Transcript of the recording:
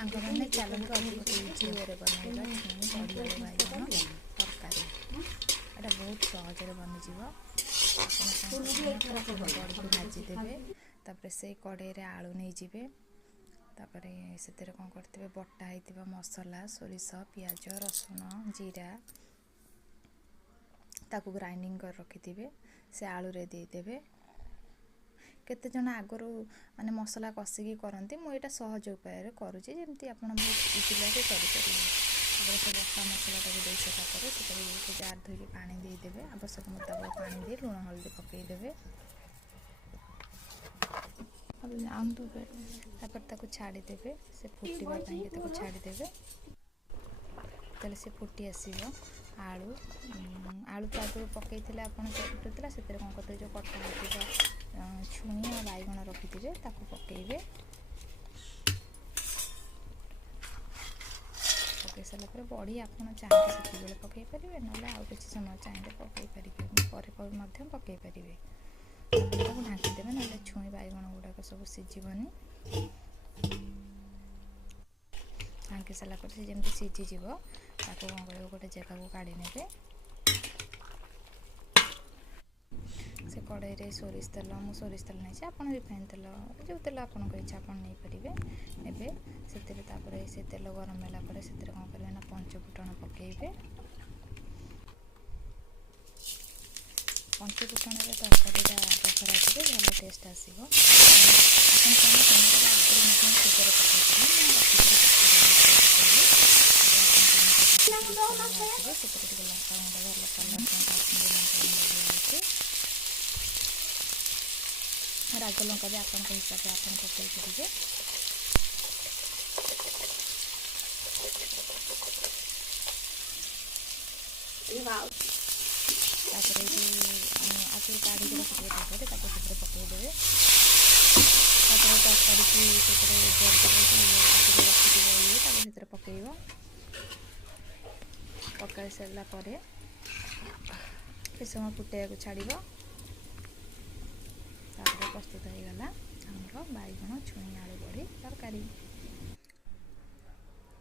ସାଙ୍ଗମାନେ ଚାଲନ୍ତୁ ଆଜି ଗୋଟେ ଇଜି ୱେରେ ବନେଇବା ଛୁଇଁ ବଡ଼ି ଆଳୁ ବାଇଗଣ ତରକାରୀ। ଏଇଟା ବହୁତ ସହଜରେ ବନିଯିବ। ଆପଣ ବଡ଼ିକୁ ଭାଜିଦେବେ, ତାପରେ ସେଇ କଡ଼େଇରେ ଆଳୁ ନେଇଯିବେ, ତାପରେ ସେଥିରେ କ'ଣ କରିଥିବେ ବଟା ହେଇଥିବା ମସଲା ସୋରିଷ ପିଆଜ ରସୁଣ ଜିରା ତାକୁ ଗ୍ରାଇଣ୍ଡିଙ୍ଗ କରି ରଖିଥିବେ, ସେ ଆଳୁରେ ଦେଇଦେବେ। କେତେଜଣ ଆଗରୁ ମାନେ ମସଲା କଷିକି କରନ୍ତି, ମୁଁ ଏଇଟା ସହଜ ଉପାୟରେ କରୁଛି ଯେମିତି ଆପଣ ବହୁତ ଇଜିଲି କରିପାରିବେ। ତାପରେ ସେ ବଟା ମସଲାଟାକୁ ଦେଇ ସାରିଲା ପରେ ସେଥିରେ ସେ ଜାର୍ ଧୋଇକି ପାଣି ଦେଇଦେବେ, ଆବଶ୍ୟକ ମୁତାବକ ପାଣି ଦେଇ ଲୁଣ ହଳଦୀ ପକାଇଦେବେ। ତାପରେ ତାକୁ ଛାଡ଼ିଦେବେ, ସେ ଫୁଟିବା ପାଇଁକି ତାକୁ ଛାଡ଼ିଦେବେ। ତାହେଲେ ସେ ଫୁଟି ଆସିବ। ଆଳୁ ତ ଆଗରୁ ପକାଇଥିଲେ ଆପଣ ସେ ଫୁଟୁଥିଲା, ସେଥିରେ କ'ଣ କରିଥିବେ ଯେଉଁ କଟା ହେଇଥିବା ଛୁଇଁ ଆଉ ବାଇଗଣ ରଖିଥିବେ ତାକୁ ପକାଇବେ। ପକାଇ ସାରିଲା ପରେ ବଡ଼ି ଆପଣ ଚାହିଁଲେ ସେତିକିବେଳେ ପକାଇ ପାରିବେ, ନହେଲେ ଆଉ କିଛି ସମୟ ଚାହିଁଲେ ପକାଇ ପାରିବେ, ପରେ ମଧ୍ୟ ପକାଇ ପାରିବେ। ତାକୁ ଢାଙ୍କିଦେବେ, ନହେଲେ ଛୁଇଁ ବାଇଗଣ ଗୁଡ଼ାକ ସବୁ ସିଝିବନି। ଢାଙ୍କି ସାରିଲା ପରେ ସେ ଯେମିତି ସିଝିଯିବ ତାକୁ କ'ଣ କରିବ ଗୋଟେ ଜାଗାକୁ କାଢ଼ି ନେବେ। ସେ କଡ଼େଇରେ ସୋରିଷ ତେଲ, ମୁଁ ସୋରିଷ ତେଲ ନେଇଛି, ଆପଣ ରିଫାଇନ୍ ତେଲ ଯେଉଁ ତେଲ ଆପଣଙ୍କ ଇଚ୍ଛା ଆପଣ ନେଇପାରିବେ। ନେବେ ସେଥିରେ, ତାପରେ ସେ ତେଲ ଗରମ ହେଲା ପରେ ସେଥିରେ କ'ଣ କରିବେ ନା ପଞ୍ଚଫୁଟଣ ପକାଇବେ। ପଞ୍ଚଫୁଟଣରେ ତରକାରୀଟା ବଘରା ଆସିବେ, ଭଲ ଟେଷ୍ଟ ଆସିବ। ଆପଣ ଚାହିଁଲେ ଟମାଟୋ ଆଗରୁ ମଧ୍ୟ ସୁଗର ପକାଇଥିଲେ, ମୁଁ ରଖିଥିଲି ସେଥିରେ ଟିକେ ଲଙ୍କାଗୁଣ୍ଡ ଭଲ କଲର୍ ପାଇଁ କାଶ୍ମୀରୀ ଲଙ୍କାଗୁଣ୍ଡ ଦିଆହେଉଛି। ରାଗ ଲଙ୍କା ବି ଆପଣଙ୍କ ହିସାବରେ ଆପଣ ପକାଇ ପାରିବେ। ତାପରେ ଆଗରୁ କାଢ଼ିକି ରଖିଥିବେ ତରକାରୀ ତାକୁ ସେଥିରେ ପକାଇଦେବେ। ତାପରେ ତରକାରୀକି ସେଥିରେ ଜରିଦେବେ, ଆଗରୁ ରଖିଥିବ ତାକୁ ସେଥିରେ ପକାଇବ। ପକାଇ ସାରିଲା ପରେ କିଛି ସମୟ ଫୁଟାଇବାକୁ ଛାଡ଼ିବ। ତାପରେ ପ୍ରସ୍ତୁତ ହୋଇଗଲା ଆମର ବାଇଗଣ ଛୁଇଁ ଆଳୁ ବଡ଼ି ତରକାରୀ।